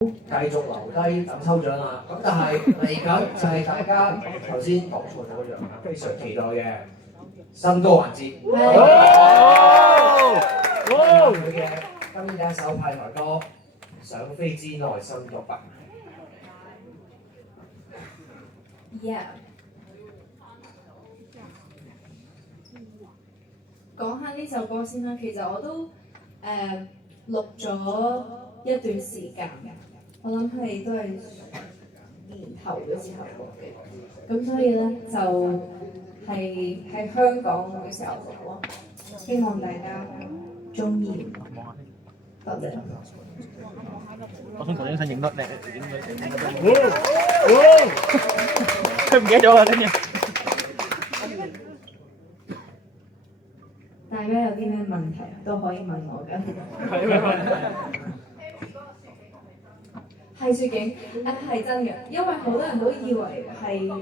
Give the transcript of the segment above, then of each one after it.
繼續留低等抽獎啦。咁但係嚟緊就係大家頭先講錯咗一樣，非常期待嘅新歌環節。佢嘅今年第一首派台歌《想飛之內心獨白》。Yeah。講下呢首歌先啦，其實我都錄咗一段時間嘅，我諗係都係年頭嘅時候錄嘅，咁所以咧就係喺香港嘅時候錄咯，希望大家中意。多謝。我想講影相影得靚，佢唔記得咗啦，跟住。大家有啲咩問題都可以問我㗎。係咩問題？係雪景係真嘅，因為好多人都以為係嗰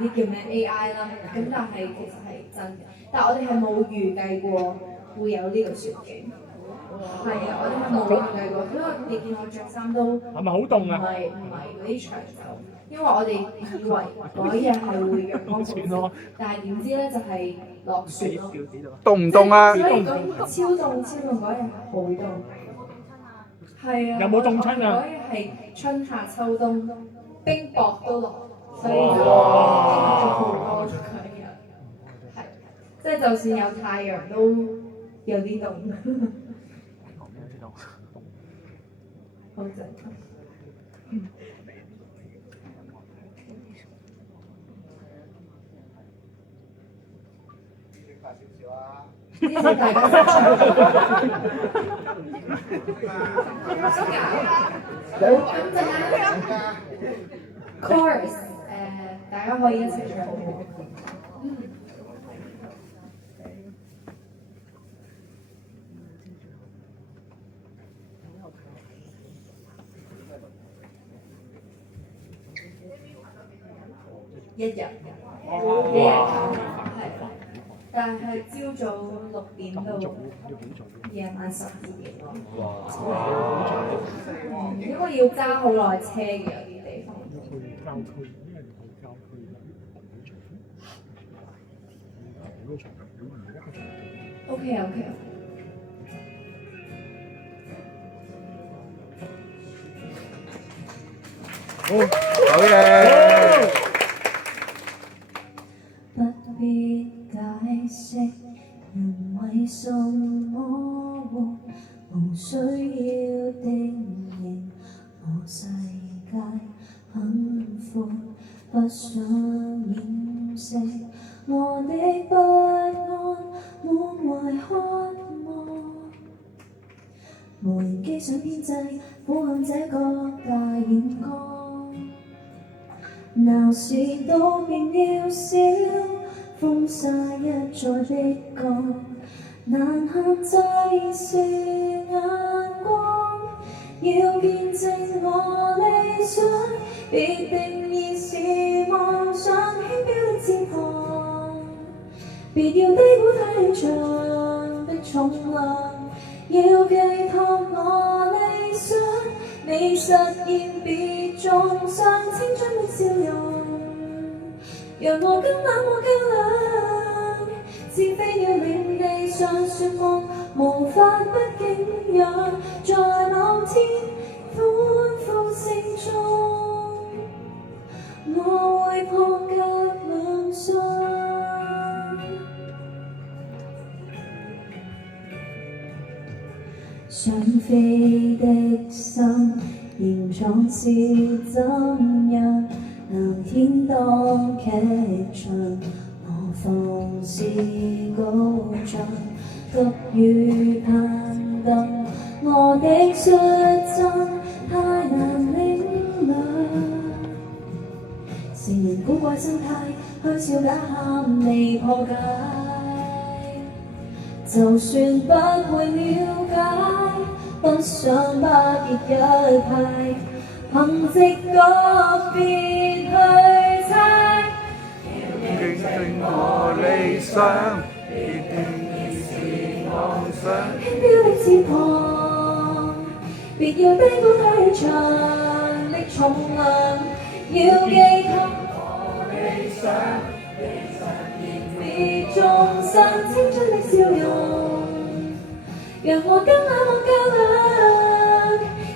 啲叫咩 AI 啦，咁但係其實係真嘅。但係我哋係冇預計過會有呢個雪景。係啊，我哋係冇預計過，因為你見我着衫都係咪好凍啊？唔係嗰啲長袖，因為我哋以為嗰日係會陽光普照，但係點知咧就係落雪咯。凍唔凍啊？所以超凍嗰日係好凍。係啊。有冇凍親啊？嗰日係春夏秋冬，冰雹都落，所以就經歷咗好多嗰日。係，即係就算有太陽都有啲凍。好正。支持大家收場。好咁陣啦 ，chorus 大家可以一齊唱。一日，但係朝早6點到夜晚12點咯。因為要揸好耐車嘅有啲地方。OK。好嘢！不必解釋，人為什麼活，無需要定型。我世界很闊，不想掩飾我的不安，滿懷渴望。無人機上編製，俯瞰這個大染缸。鬧市都變渺小，風沙一再逼降，難限制是眼光。要見證我理想，別定義是妄想，輕飄的翅膀，別要低估太長的重量。要寄託我理想，未實現別種上青春的笑容。讓我跟那麼較量，似飛鳥領地上雪夢，無法不景仰，在某天歡呼聲中，我會破格亮相。想飛的心，形狀是怎樣？藍天當劇場，我放肆高漲，急於攀登，我的率真太難領略。成人古怪生態，虛笑假喊未破解。就算不會了解，不想巴結一派，憑直覺別去猜。認定我理想，別定義是妄想。輕飄的翅膀，別要低估太長的重量，要寄託我理想，別重傷青春的笑容，讓我跟那夢較量，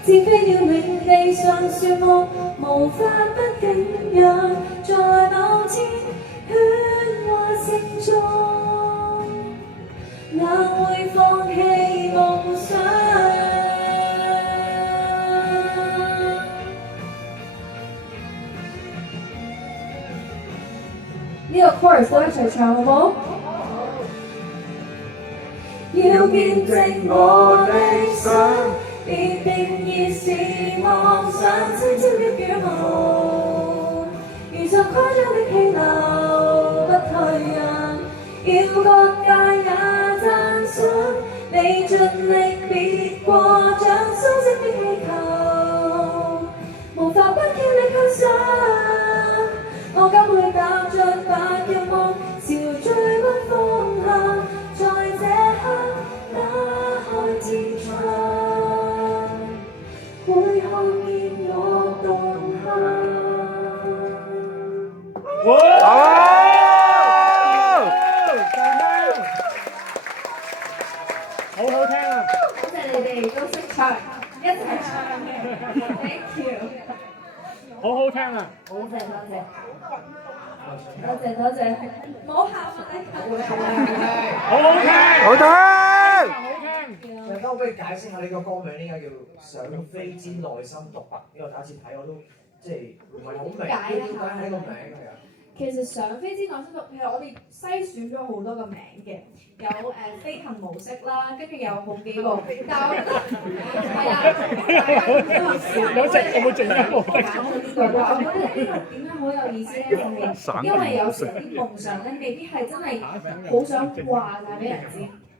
似飛鳥鳴地上樹木，無法不景仰，在某天喧嘩聲中，哪會放棄夢想？呢個 chorus 都一齊唱好冇？要見證我理想，別定義是妄想，清晰的羽毛，如作誇張的氣流，不退讓，要各界也讚賞，你盡力別過獎，蘇醒的氣球，無法不叫你去想。我敢去踏進白日夢，朝最溫方向，在這刻打開天窗，會看見我動向。好好聽啊！多謝你哋都識唱，一齊唱嘅，thank you。好好聽啊！多謝多謝，多謝多謝，唔好喊啊！好好聽，好聽。好聽。大家可唔可以解釋下呢個歌名點解叫想飛之內心獨白？因為第一次睇我都即係唔係好明，點解係呢個名係啊？其實想飛之內心獨，其實我哋篩選咗好多個名嘅，有飛行模式啦，跟住有好幾個，但係係啦，有冇靜音模式？我覺得呢個點解好有意思咧？就係因為有時啲夢想咧，未必係真係好想話晒俾人知，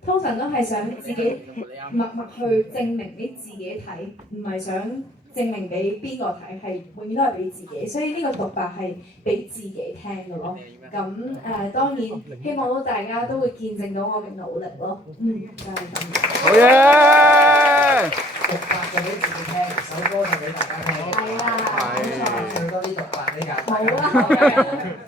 通常都係想自己默默去證明俾自己睇，唔係想證明俾邊個睇，係永遠都係俾自己，所以呢個獨白係俾自己聽嘅咯。咁當然希望到大家都會見證到我嘅努力咯。就係咁。好嘢！獨白就俾自己聽，首歌就俾大家聽。係啦，冇錯。唱多啲獨白俾大家。好啊，好啊。